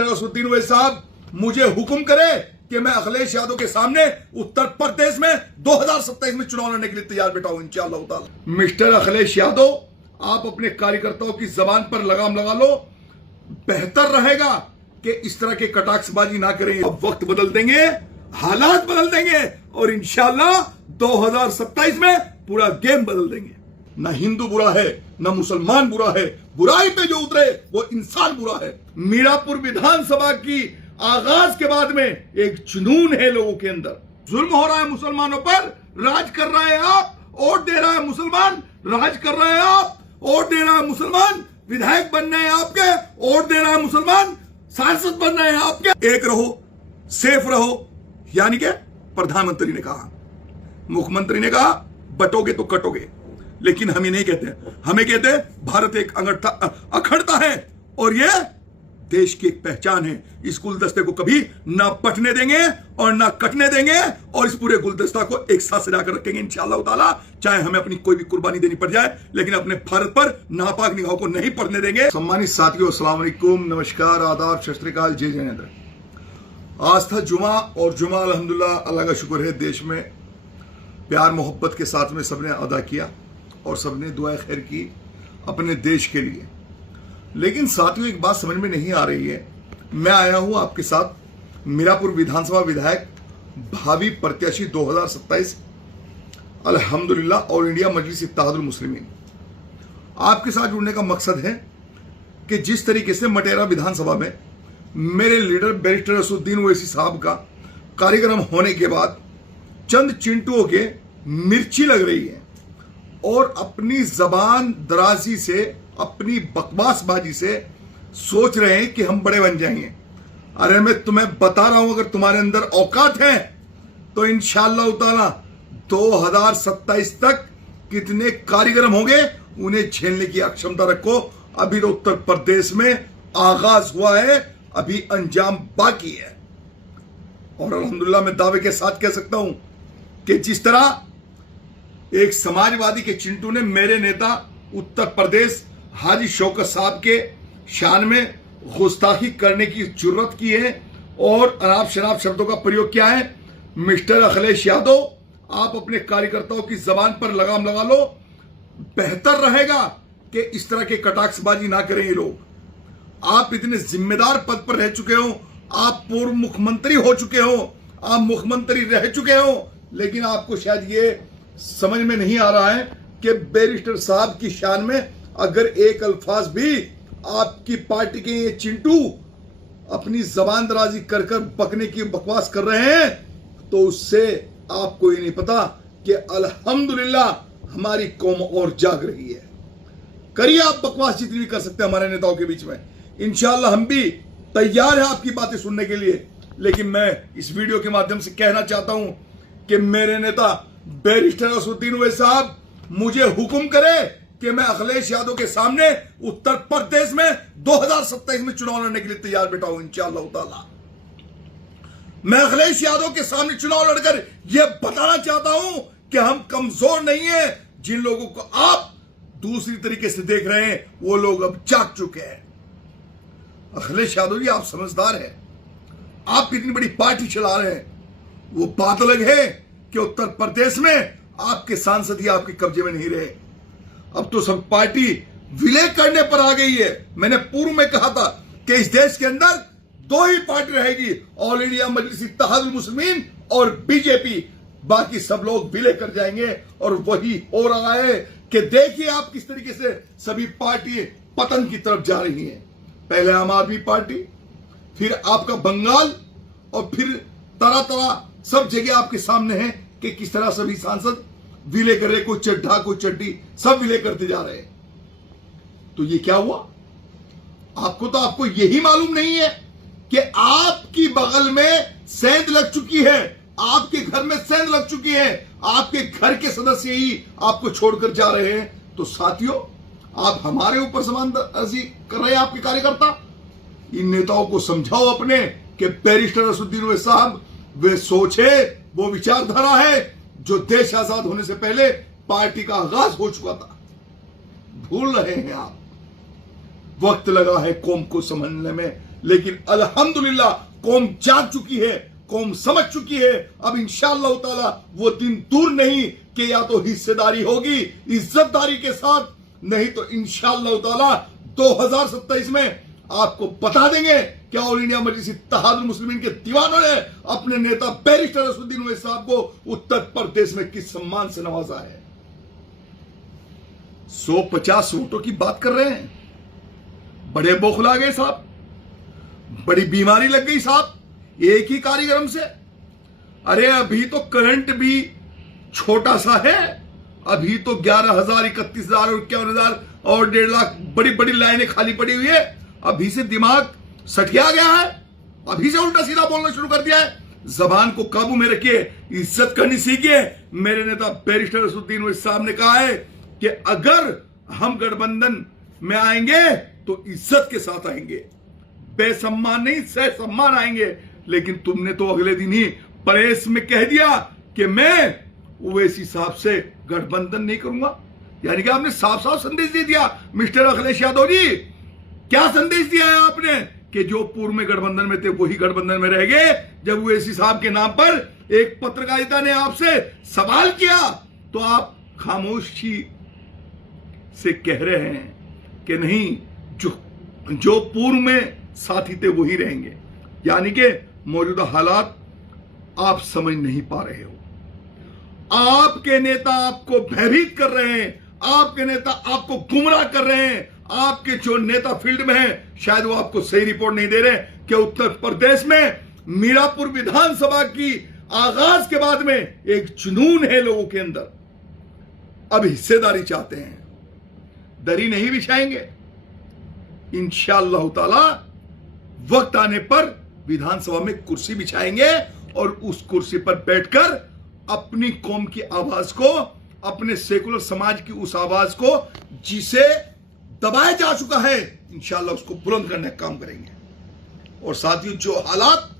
Barrister Asaduddin Owaisi साहब मुझे हुक्म करे कि मैं अखिलेश यादव के सामने उत्तर प्रदेश में 2027 में चुनाव लड़ने के लिए तैयार बैठा हूं इंशाअल्लाह ताला। मिस्टर अखिलेश यादव, आप अपने कार्यकर्ताओं की जबान पर लगाम लगा लो। बेहतर रहेगा कि इस तरह के कटाक्षबाजी ना करें। अब वक्त बदल देंगे, हालात बदल देंगे और इंशाअल्लाह 2027 में पूरा गेम बदल देंगे। ना हिंदू बुरा है, ना मुसलमान बुरा है, बुराई पे जो उतरे वो इंसान बुरा है। मीरापुर विधानसभा की आगाज के बाद में एक जुनून है लोगों के अंदर। जुल्म हो रहा है मुसलमानों पर, राज कर रहे हैं आप, वोट दे रहा है मुसलमान, राज कर रहे हैं आप, वोट दे रहा है मुसलमान, विधायक बन रहे हैं आपके, वोट दे रहा है मुसलमान, सांसद बन रहे हैं आपके। एक रहो, सेफ रहो, यानी कि प्रधानमंत्री ने कहा, मुख्यमंत्री ने कहा बटोगे तो कटोगे, लेकिन हम ये नहीं कहते, हमें कहते हैं भारत एक अखंडता है और ये देश की एक पहचान है। इस गुलदस्ते को कभी ना पटने देंगे और ना कटने देंगे और इस पूरे गुलदस्ता को एक साथ सजा कर रखेंगे इंशाअल्लाह ताला। चाहे हमें अपनी कोई भी कुर्बानी देनी पड़ जाए, लेकिन अपने भारत पर नापाक निगाहों को नहीं पड़ने देंगे। सम्मानित साथियों, अस्सलाम वालेकुम, नमस्कार, आदाब, सत श्री अकाल, जय जिनेंद्र। आज था जुमा और जुमा अल्हम्दुलिल्लाह अल्लाह का शुक्र है देश में प्यार मोहब्बत के साथ में सबने अदा किया और सबने दुआ खैर की अपने देश के लिए। लेकिन साथियों, एक बात समझ में नहीं आ रही है। मैं आया हूं आपके साथ मीरापुर विधानसभा विधायक भावी प्रत्याशी 2027 अल्हम्दुलिल्लाह ऑल इंडिया मजलिस इत्तेहादुल मुस्लिमीन। आपके साथ जुड़ने का मकसद है कि जिस तरीके से मटेरा विधानसभा में मेरे लीडर बैरिस्टर असदुद्दीन ओवैसी साहब का कार्यक्रम होने के बाद चंद चिंटुओं के मिर्ची लग रही है और अपनी जबान दराजी से, अपनी बकवासबाजी से सोच रहे हैं कि हम बड़े बन जाएंगे। अरे मैं तुम्हें बता रहा हूं, अगर तुम्हारे अंदर औकात है तो इंशाअल्लाह ताला 2027 तक कितने कार्यक्रम होंगे उन्हें झेलने की अक्षमता रखो। अभी तो उत्तर प्रदेश में आगाज हुआ है, अभी अंजाम बाकी है। और अल्हम्दुलिल्लाह मैं दावे के साथ कह सकता हूं कि जिस तरह एक समाजवादी के चिंटू ने मेरे नेता उत्तर प्रदेश हाजी शौकत साहब के शान में गुस्ताखी करने की जुर्रत की है और अनाप शनाप शब्दों का प्रयोग किया है, मिस्टर अखिलेश यादव, आप अपने कार्यकर्ताओं की जबान पर लगाम लगा लो। बेहतर रहेगा कि इस तरह के कटाक्षबाजी ना करें ये लोग। आप इतने जिम्मेदार पद पर रह चुके हो, आप पूर्व मुख्यमंत्री हो चुके हो, आप मुख्यमंत्री रह चुके हो, लेकिन आपको शायद ये समझ में नहीं आ रहा है कि बैरिस्टर साहब की शान में अगर एक अल्फाज भी आपकी पार्टी के ये चिंटू अपनी जबान दराजी कर कर बकने की बकवास कर रहे हैं तो उससे आपको ये नहीं पता कि अल्हम्दुलिल्लाह हमारी कौम और जाग रही है। करिए आप बकवास जितनी भी कर सकते हैं हमारे नेताओं के बीच में, इंशाअल्लाह हम भी तैयार हैं आपकी बातें सुनने के लिए। लेकिन मैं इस वीडियो के माध्यम से कहना चाहता हूं कि मेरे नेता बैरिस्टर असदुद्दीन ओवैसी साहब मुझे हुक्म करे कि मैं अखिलेश यादव के सामने उत्तर प्रदेश में 2027 में चुनाव लड़ने के लिए तैयार बैठा हूं इंशाअल्लाह ताला। मैं अखिलेश यादव के सामने चुनाव लड़कर यह बताना चाहता हूं कि हम कमजोर नहीं है। जिन लोगों को आप दूसरी तरीके से देख रहे हैं वो लोग अब जाग चुके हैं। अखिलेश यादव जी, आप समझदार हैं, आप इतनी बड़ी पार्टी चला रहे हैं। वो बात अलग है कि उत्तर प्रदेश में आपके सांसद ही आपके कब्जे में नहीं रहे। अब तो सब पार्टी विलय करने पर आ गई है। मैंने पूर्व में कहा था कि इस देश के अंदर दो ही पार्टी रहेगी, ऑल इंडिया मजलिस इत्तेहादुल मुस्लिमीन और बीजेपी। बाकी सब लोग विलय कर जाएंगे और वही हो रहा है कि देखिए आप किस तरीके से सभी पार्टी पतन की तरफ जा रही हैं। पहले आम आदमी पार्टी, फिर आपका बंगाल और फिर तरह तरह सब जगह आपके सामने है कि किस तरह सभी सांसद विलय कर रहे, कोई चड्ढा कोई चड्डी, सब विलय करते जा रहे हैं। तो ये क्या हुआ? आपको यही मालूम नहीं है कि आपकी बगल में सेंध लग चुकी है, आपके घर में सेंध लग चुकी है, आपके घर के सदस्य ही आपको छोड़कर जा रहे हैं। तो साथियों, आप हमारे ऊपर समानदर्शी कर रहे हैं आपके कार्यकर्ता। इन नेताओं को समझाओ अपने कि बैरिस्टर असदुद्दीन ओवैसी साहब वे सोच है, वो विचारधारा है जो देश आजाद होने से पहले पार्टी का आगाज हो चुका था। भूल रहे हैं आप। वक्त लगा है कौम को समझने में, लेकिन अल्हम्दुलिल्लाह कौम जाग चुकी है, कौम समझ चुकी है। अब इंशाअल्लाह ताला वो दिन दूर नहीं कि या तो हिस्सेदारी होगी इज्जतदारी के साथ, नहीं तो इंशाअल्लाह ताला 2027 में आपको बता देंगे कि ऑल इंडिया मजलिस इत्तेहादुल मुस्लिमीन के दीवानों ने अपने नेता बैरिस्टर असदुद्दीन ओवैसी साहब को उत्तर प्रदेश में किस सम्मान से नवाजा है। 150 वोटों की बात कर रहे हैं, बड़े बौखला गए साहब, बड़ी बीमारी लग गई साहब एक ही कार्यक्रम से। अरे अभी तो करंट भी छोटा सा है, अभी तो 11,000, 31,000 और 51,000 और 1.5 लाख बड़ी बड़ी लाइनें खाली पड़ी हुई है। अभी से दिमाग सठिया गया है, अभी से उल्टा सीधा बोलना शुरू कर दिया है। जबान को काबू में रखिए, इज्जत करनी सीखिए। मेरे नेता बैरिस्टर असदुद्दीन ओवैसी साहब ने कहा है कि अगर हम गठबंधन में आएंगे तो इज्जत के साथ आएंगे, बेसम्मान नहीं सह सम्मान आएंगे। लेकिन तुमने तो अगले दिन ही प्रेस में कह दिया कि मैं ओवैसी साहब से गठबंधन नहीं करूंगा, यानी कि आपने साफ साफ संदेश दे दिया। मिस्टर अखिलेश यादव जी, क्या संदेश दिया है आपने कि जो पूर्व में गठबंधन में थे वही गठबंधन में रह गए। जब ओवैसी साहब के नाम पर एक पत्रकारिता ने आपसे सवाल किया तो आप खामोशी से कह रहे हैं कि नहीं, जो पूर्व में साथी थे वही रहेंगे, यानी कि मौजूदा हालात आप समझ नहीं पा रहे हो। आपके नेता आपको भयभीत कर रहे हैं, आपके नेता आपको गुमराह कर रहे हैं। आपके जो नेता फील्ड में हैं शायद वो आपको सही रिपोर्ट नहीं दे रहे कि उत्तर प्रदेश में मीरापुर विधानसभा की आगाज के बाद में एक जुनून है लोगों के अंदर, अब हिस्सेदारी चाहते हैं। दरी नहीं बिछाएंगे, इंशाअल्लाह ताला वक्त आने पर विधानसभा में कुर्सी बिछाएंगे और उस कुर्सी पर बैठकर अपनी कौम की आवाज को, अपने सेकुलर समाज की उस आवाज को जिसे दबाया जा चुका है, इंशाअल्लाह उसको बुलंद करने का काम करेंगे। और साथियों, जो हालात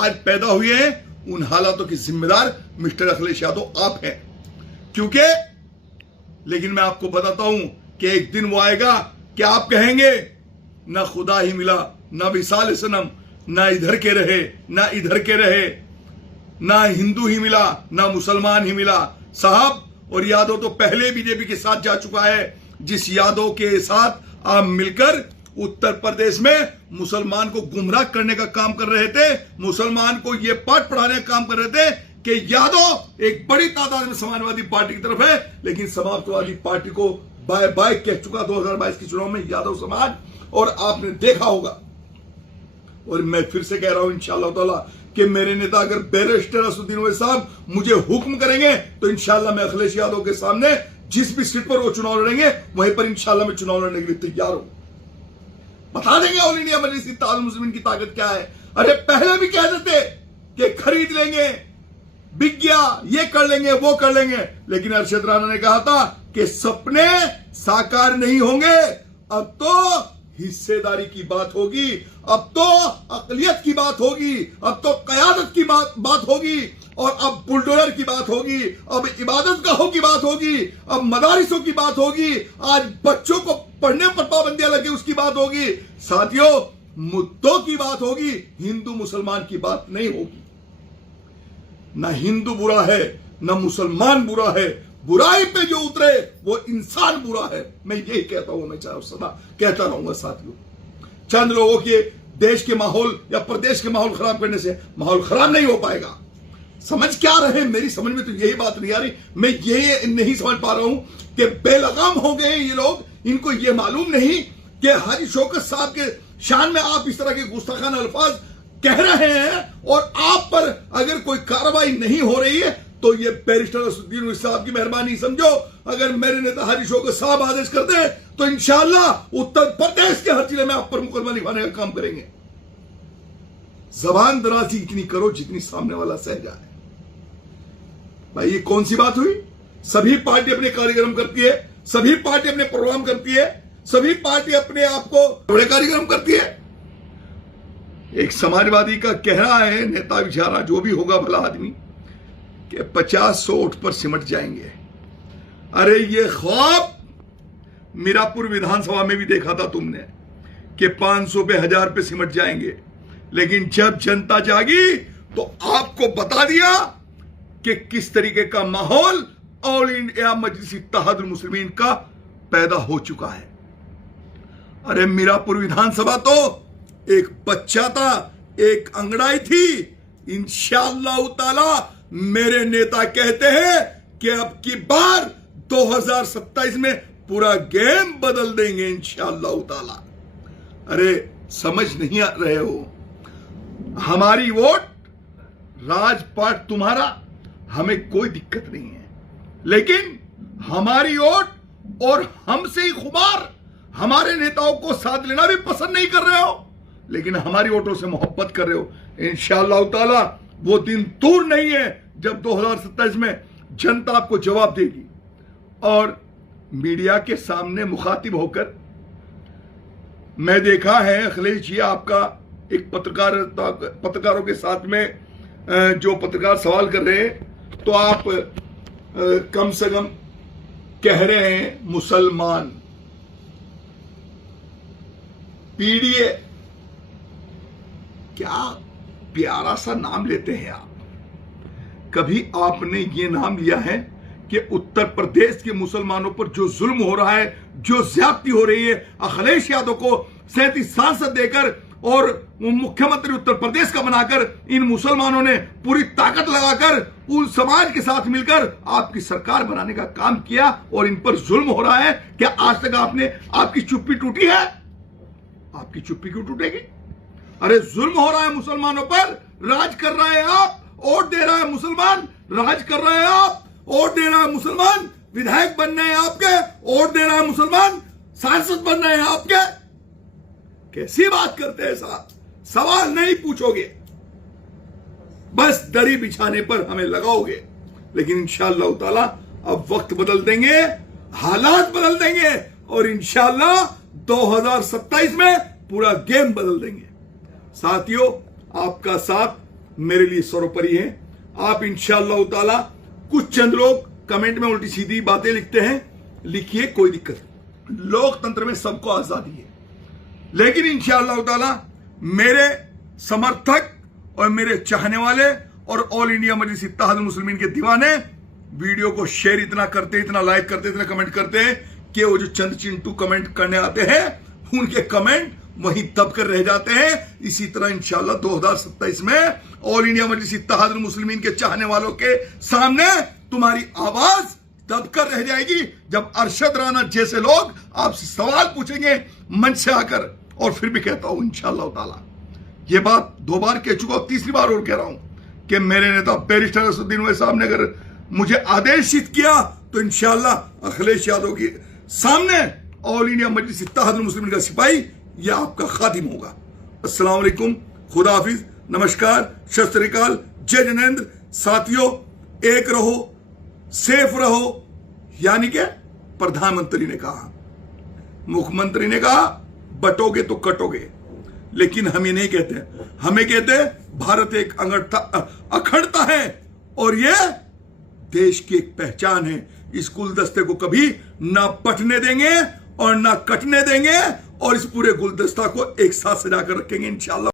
आज पैदा हुए हैं उन हालातों की जिम्मेदार मिस्टर अखिलेश यादव आप हैं। क्योंकि लेकिन मैं आपको बताता हूं कि एक दिन वो आएगा कि आप कहेंगे ना खुदा ही मिला, ना विसाल सनम, ना इधर के रहे ना इधर के रहे, ना हिंदू ही मिला ना मुसलमान ही मिला। साहब, और यादव तो पहले बीजेपी के साथ जा चुका है, जिस यादव के साथ आप मिलकर उत्तर प्रदेश में मुसलमान को गुमराह करने का काम कर रहे थे, मुसलमान को यह पाठ पढ़ाने का काम कर रहे थे कि यादव एक बड़ी तादाद में समाजवादी पार्टी की तरफ है, लेकिन समाजवादी पार्टी को बाय बाय कह चुका 2022 के चुनाव में यादव समाज। और आपने देखा होगा, और मैं फिर से कह रहा हूं इंशाअल्लाह ताला कि मेरे नेता अगर बैरिस्टर असदुद्दीन ओवैसी साहब मुझे हुक्म करेंगे तो इंशाअल्लाह मैं अखिलेश यादव के सामने जिस भी सीट पर वो चुनाव लड़ेंगे वहीं पर इंशाअल्लाह मैं चुनाव लड़ने के लिए तैयार हूं। बता देंगे ऑल इंडिया मजलिस इत्तेहादुल मुस्लिमीन की ताकत क्या है। अरे पहले भी कह देते कि खरीद लेंगे, बिक गया, ये कर लेंगे वो कर लेंगे, लेकिन अरशद राणा ने कहा था कि सपने साकार नहीं होंगे, अब तो हिस्सेदारी की बात होगी, अब तो अकलियत की बात होगी, अब तो कयादत की बात होगी, और अब बुलडोजर की बात होगी, अब इबादत गाहों की बात होगी, अब मदारिसों की बात होगी, आज बच्चों को पढ़ने पर पाबंदियां लगी उसकी बात होगी। साथियों, मुद्दों की बात होगी, हिंदू मुसलमान की बात नहीं होगी। ना हिंदू बुरा है ना मुसलमान बुरा है, बुराई पे जो उतरे वो इंसान बुरा है। मैं यही कहता हूं, मैं चाहे सदा कहता रहूंगा। साथियों, चंद लोगों के देश के माहौल या प्रदेश के माहौल खराब करने से माहौल खराब नहीं हो पाएगा। समझ क्या रहे, मेरी समझ में तो यही बात नहीं आ रही। मैं ये नहीं समझ पा रहा हूं कि बेलगाम हो गए ये लोग, इनको ये मालूम नहीं कि हाजी शौकत साहब के शान में आप इस तरह के गुस्ताखाना अल्फाज कह रहे हैं, और आप पर अगर कोई कार्रवाई नहीं हो रही है तो ये बैरिस्टर असदुद्दीन ओवैसी साहब की मेहरबानी समझो। अगर मेरे नेता हाजी शौकत साहब आदेश करते हैं तो इंशाअल्लाह उत्तर प्रदेश के हर जिले में आप पर मुकदमा लिखवाने का काम करेंगे। जबान दराजी इतनी करो जितनी सामने वाला सह जाए। भाई, ये कौन सी बात हुई? सभी पार्टी अपने कार्यक्रम करती है, सभी पार्टी अपने प्रोग्राम करती है, सभी पार्टी अपने आप को बड़े कार्यक्रम करती है। एक समाजवादी का कह रहा है नेता बेचारा, जो भी होगा भला आदमी, कि 50-100 वोट पर सिमट जाएंगे। अरे ये ख्वाब मीरापुर विधानसभा में भी देखा था तुमने कि 500 पे 1000 पे सिमट जाएंगे, लेकिन जब जनता जागी तो आपको बता दिया कि किस तरीके का माहौल ऑल इंडिया मजलिस इत्तेहादुल मुस्लिमीन का पैदा हो चुका है। अरे मीरापुर विधानसभा तो एक बच्चा था, एक अंगड़ाई थी। इंशाअल्लाह ताला मेरे नेता कहते हैं कि अब की बार 2027 में पूरा गेम बदल देंगे इंशाअल्लाह ताला। अरे समझ नहीं आ रहे हो, हमारी वोट राजपाट तुम्हारा, हमें कोई दिक्कत नहीं है, लेकिन हमारी वोट और हमसे ही खुमार हमारे नेताओं को साथ लेना भी पसंद नहीं कर रहे हो, लेकिन हमारी वोटों से मोहब्बत कर रहे हो। इंशाअल्लाह ताला वो दिन दूर नहीं है जब 2027 में जनता आपको जवाब देगी। और मीडिया के सामने मुखातिब होकर मैं देखा है अखिलेश जी, आपका एक पत्रकारों के साथ में जो पत्रकार सवाल कर रहे हैं, तो आप कम से कम कह रहे हैं मुसलमान, पीडीए, क्या प्यारा सा नाम लेते हैं आप। कभी आपने ये नाम लिया है कि उत्तर प्रदेश के मुसलमानों पर जो जुल्म हो रहा है, जो ज्यादती हो रही है, अखिलेश यादव को 37 सांसद देकर और मुख्यमंत्री उत्तर प्रदेश का बनाकर इन मुसलमानों ने पूरी ताकत लगाकर उन समाज के साथ मिलकर आपकी सरकार बनाने का काम किया और इन पर जुल्म हो रहा है। क्या आज तक आपकी चुप्पी टूटी है? आपकी चुप्पी क्यों टूटेगी? अरे जुल्म हो रहा है मुसलमानों पर, राज कर रहे हैं आप, वोट दे रहा है मुसलमान, राज कर रहे हैं आप, वोट दे रहा है मुसलमान, विधायक बन रहे हैं आपके, वोट दे रहा है मुसलमान, सांसद बन रहे हैं आपके। कैसी बात करते हैं साहब? सवाल नहीं पूछोगे, बस दरी बिछाने पर हमें लगाओगे। लेकिन इंशाअल्लाह ताला अब वक्त बदल देंगे, हालात बदल देंगे और इंशाअल्लाह 2027 में पूरा गेम बदल देंगे। साथियों, आपका साथ मेरे लिए सर्वोपरि है। आप इंशाअल्लाह ताला, कुछ चंद लोग कमेंट में उल्टी सीधी बातें लिखते हैं, लिखिए, कोई दिक्कत नहीं। लोकतंत्र में सबको आजादी है, लेकिन इंशाअल्लाह ताला मेरे समर्थक और मेरे चाहने वाले और ऑल इंडिया मजलिस इत्तेहादुल मुस्लिमीन के दीवाने वीडियो को शेयर इतना करते, इतना लाइक करते, इतना कमेंट करते हैं कि वो जो चंद चिंटू कमेंट करने आते हैं उनके कमेंट वहीं दब कर रह जाते हैं। इसी तरह इंशाअल्लाह 2027 में ऑल इंडिया मजलिस इत्तेहादुल मुस्लिमीन के चाहने वालों के सामने तुम्हारी आवाज दबकर रह जाएगी, जब अरशद राना जैसे लोग आपसे सवाल पूछेंगे मंच से आकर। और फिर भी कहता हूं इंशाअल्लाह ताला, ये बात 2 बार कह चुका हूं, 3री बार और कह रहा हूं कि मेरे नेता बैरिस्टर असदुद्दीन ओवैसी साहब ने अगर मुझे आदेशित किया तो इंशाअल्लाह अखिलेश यादव के सामने ऑल इंडिया मजलिस इत्तेहादुल मुस्लिमीन का सिपाही यह आपका खादिम होगा। अस्सलाम वालेकुम, खुदा हाफिज, नमस्कार, सत श्री अकाल, जय जिनेंद्र। साथियों, एक रहो, सेफ रहो, यानी कि प्रधानमंत्री ने कहा, मुख्यमंत्री ने कहा बटोगे तो कटोगे, लेकिन हम ये नहीं कहते, हमें कहते भारत एक अखंडता है और ये देश की एक पहचान है। इस गुलदस्ते को कभी ना पटने देंगे और ना कटने देंगे और इस पूरे गुलदस्ता को एक साथ सजाकर रखेंगे इंशाअल्लाह।